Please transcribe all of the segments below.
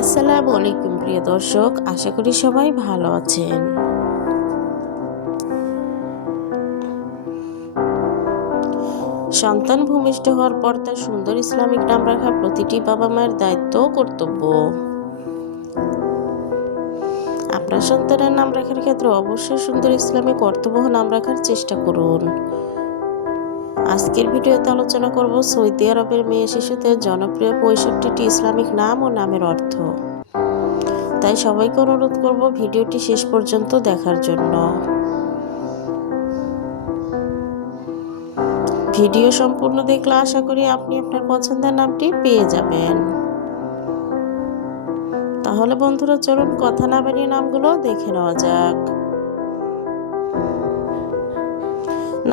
আসসালামু আলাইকুম প্রিয় দর্শক, আশা করি সবাই ভালো আছেন। সন্তান ভূমিষ্ঠ হওয়ার পর তার সুন্দর ইসলামিক নাম রাখা প্রতিটি বাবা মায়ের দায়িত্ব ও কর্তব্য। আপনার সন্তানের নাম রাখার ক্ষেত্রে অবশ্যই সুন্দর ইসলামিক অর্থবহ নাম রাখার চেষ্টা করুন। আজকের ভিডিওতে আলোচনা করব সৌদি আরবের মেয়ে শিশুদের জনপ্রিয় ৬৫টি ইসলামিক নাম ও নামের অর্থ। তাই সবাইকে অনুরোধ করব ভিডিওটি শেষ পর্যন্ত দেখার জন্য। ভিডিও সম্পূর্ণ দেখলে আশা করি আপনি আপনার পছন্দের নামটি পেয়ে যাবেন। তাহলে বন্ধুরা, চলুন কথা না বাড়িয়ে নামগুলো দেখে নেওয়া যাক।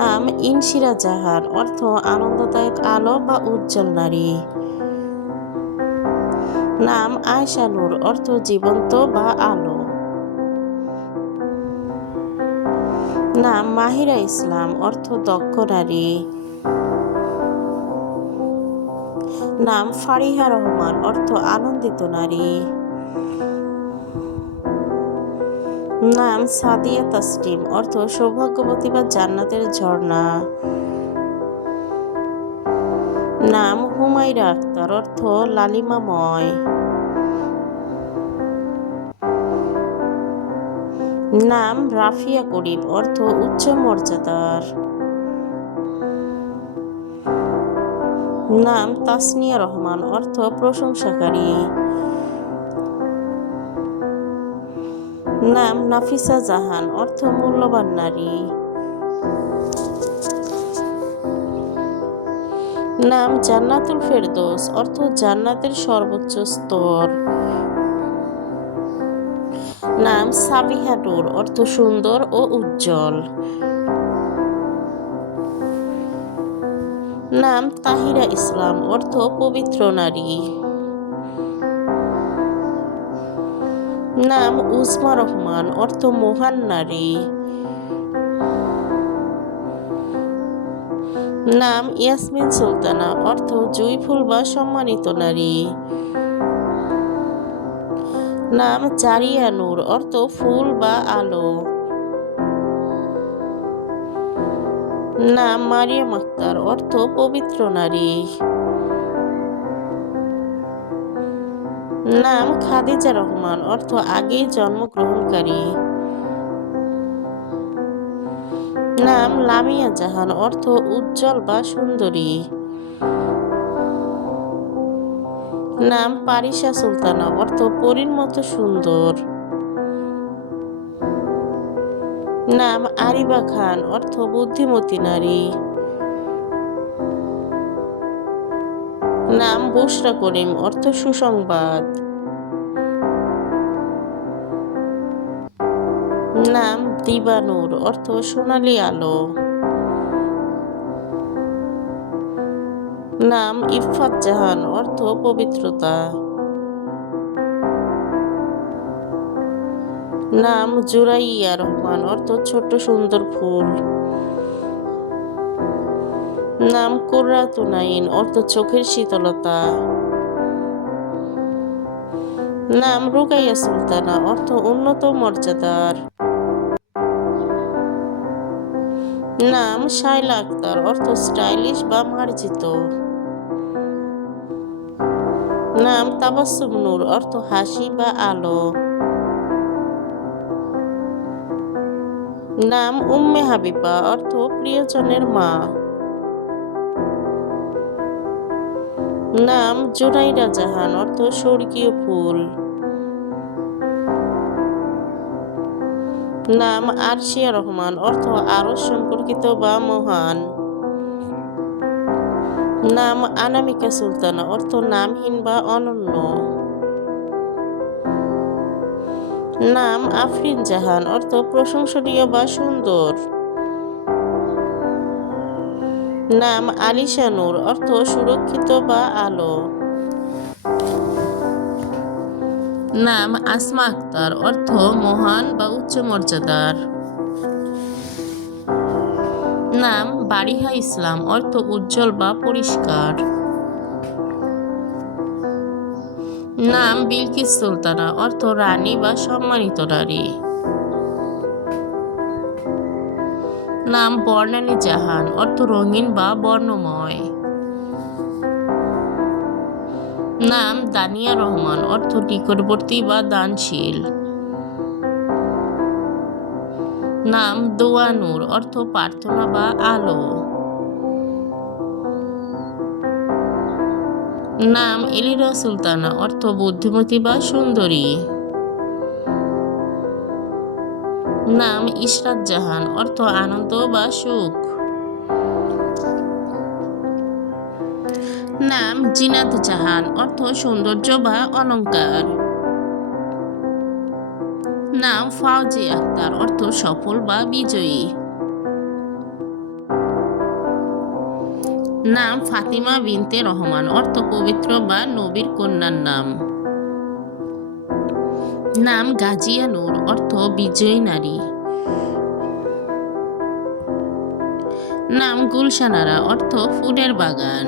নাম ইনশিরা জাহান, অর্থ আনন্দদায়ক আলো বা উজ্জ্বল নারী। নাম আয়েশা নূর, অর্থ জীবন্ত বা আলো। নাম মাহিরা ইসলাম, অর্থ দক্ষ নারী। নাম ফারিহা রহমান, অর্থ আনন্দিত নারী। নাম সাদিয়া তাসলিম, অর্থ সৌভাগ্যবতী বা জান্নাতের ঝর্ণা। নাম হুমায়রা আক্তার, অর্থ লালিমাময়। নাম রাফিয়া করিম, অর্থ উচ্চ মর্যাদার। নাম তাসনিয়া রহমান, অর্থ প্রশংসাকারী। নাম নাফিসা জাহান, অর্থ মূল্যবান নারী। নাম জান্নাতুল ফেরদৌস, অর্থ জান্নাতের সর্বোচ্চ স্তর। নাম সাবিহা নূর, অর্থ সুন্দর ও উজ্জ্বল। নাম তাহিরা ইসলাম, অর্থ পবিত্র নারী। নাম উজমা রহমান, অর্থ মহান নারী। নাম ইয়াসমিন সুলতানা, অর্থ জুঁই ফুল বা সম্মানিত নারী। নাম জারিয়া নূর, অর্থ ফুল বা আলো। নাম মারিয়াম আক্তার, অর্থ পবিত্র নারী। নাম খাদিজা রহমান, অর্থ আগেই জন্মগ্রহণকারী। নাম লামিয়া জাহান, অর্থ উজ্জ্বল বা সুন্দরী। নাম পারিশা সুলতানা, অর্থ পরীর মতো সুন্দর। নাম আরিবা খান, অর্থ বুদ্ধিমতী নারী। নাম বুশরা করিম, অর্থ সুসংবাদ। নাম দিবানুর, অর্থ সোনালী আলো। নাম ইফফাত জাহান, অর্থ পবিত্রতা। নাম জুরাইয়া রহমান, অর্থ ছোট্ট সুন্দর ফুল। নাম কুররাতুনাইন, অর্থ চোখের শীতলতা। নাম রুকাইয়া সুলতানা, অর্থ উন্নত মর্যাদার। নাম শায়লা আক্তার, অর্থ স্টাইলিশ বা মার্জিত। নাম তাবাসসুম নূর, অর্থ হাসি বা আলো। নাম উম্মে হাবিবা, অর্থ প্রিয়জনের মা। নাম জুনাইরা জাহান, অর্থ স্বর্গীয় ফুল। নাম আরশিয়া রহমান, অর্থ আরশ সম্পর্কিত বা মহান। নাম আনামিকা সুলতানা, অর্থ নামহীন বা অনন্য। নাম আফরিন জাহান, অর্থ প্রশংসনীয় বা সুন্দর। নাম আলিশা নূর, অর্থ সুরক্ষিত বা আলো। নাম আসমা আক্তার, অর্থ মহান বা উচ্চ মর্যাদার। নাম বারিহা ইসলাম, অর্থ উজ্জ্বল বা পরিষ্কার। নাম বিলকিস সুলতানা, অর্থ রানী বা সম্মানিত নারী। নাম বর্ণালী জাহান, অর্থ রঙিন বা বর্ণময়। নাম দানিয়া রহমান, অর্থ নিকটবর্তী বা দানশীল। নাম দোয়া নূর, অর্থ প্রার্থনা বা আলো। নাম এলিনা সুলতানা, অর্থ বুদ্ধিমতী বা সুন্দরী। নাম ইশরাত জাহান, অর্থ আনন্দ বা সুখ। নাম জিনাত জাহান, অর্থ সৌন্দর্য বা অলংকার। নাম ফাউজি আক্তার, অর্থ সফল বা বিজয়ী। নাম ফাতিমা বিনতে রহমান, অর্থ পবিত্র বা নবীর কন্যার নাম। নাম গাজিয়া নূর, অর্থ বিজয়ী নারী। নাম গুলশানারা, অর্থ ফুলের বাগান।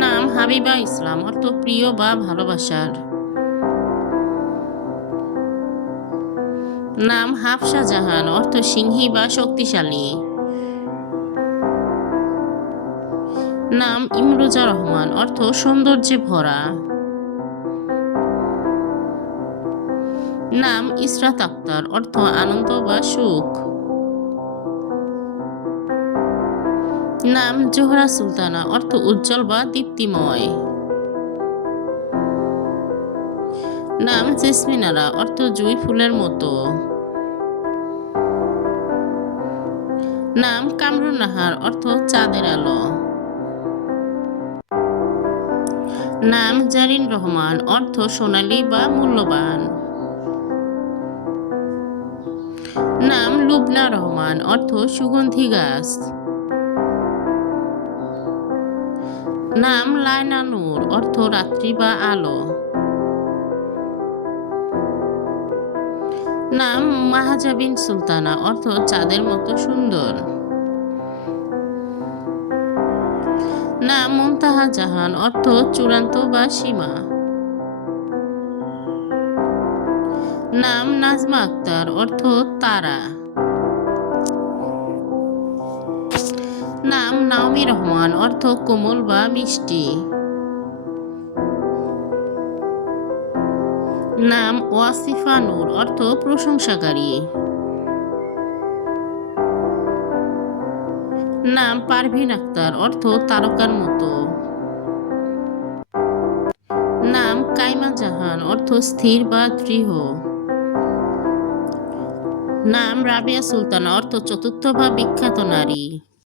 নাম হাবিবা ইসলাম, অর্থ প্রিয় বা ভালোবাসার। নাম হাফসা জাহান, অর্থ সিংহী বা শক্তিশালী। নাম ইমরোজা রহমান, অর্থ সৌন্দর্যে ভরা। নাম ইসরাত আক্তার, অর্থ আনন্দ বা সুখ। নাম জোহরা সুলতানা, অর্থ উজ্জ্বল বা দীপ্তিময়। নাম জেসমিনারা, অর্থ জুঁই ফুলের মতো। নাম কামরুন নাহার, অর্থ চাঁদের আলো। নাম জারিন রহমান, অর্থ সোনালী বা মূল্যবান। নাম লুবনা রহমান, অর্থ সুগন্ধি গাছ। নাম লায়না নূর, অর্থ রাত্রি বা আলো। নাম মাহাজাবিন সুলতানা, অর্থ চাঁদের মতো সুন্দর। নাম মুনতাহা জাহান, অর্থ চূড়ান্ত বা সীমা। নাম নাজমা আক্তার, অর্থ তারা। নাম নাওমি রহমান, অর্থ কোমল বা মিষ্টি। নাম ওয়াসিফা নূর, অর্থ প্রশংসাকারী। নাম পারভিন আক্তার, অর্থ তারকার মতো। নাম কাইমা জাহান, অর্থ স্থির বা দৃঢ়। নাম রাবিয়া সুলতানা, অর্থ চতুর্থ বা বিখ্যাত নারী।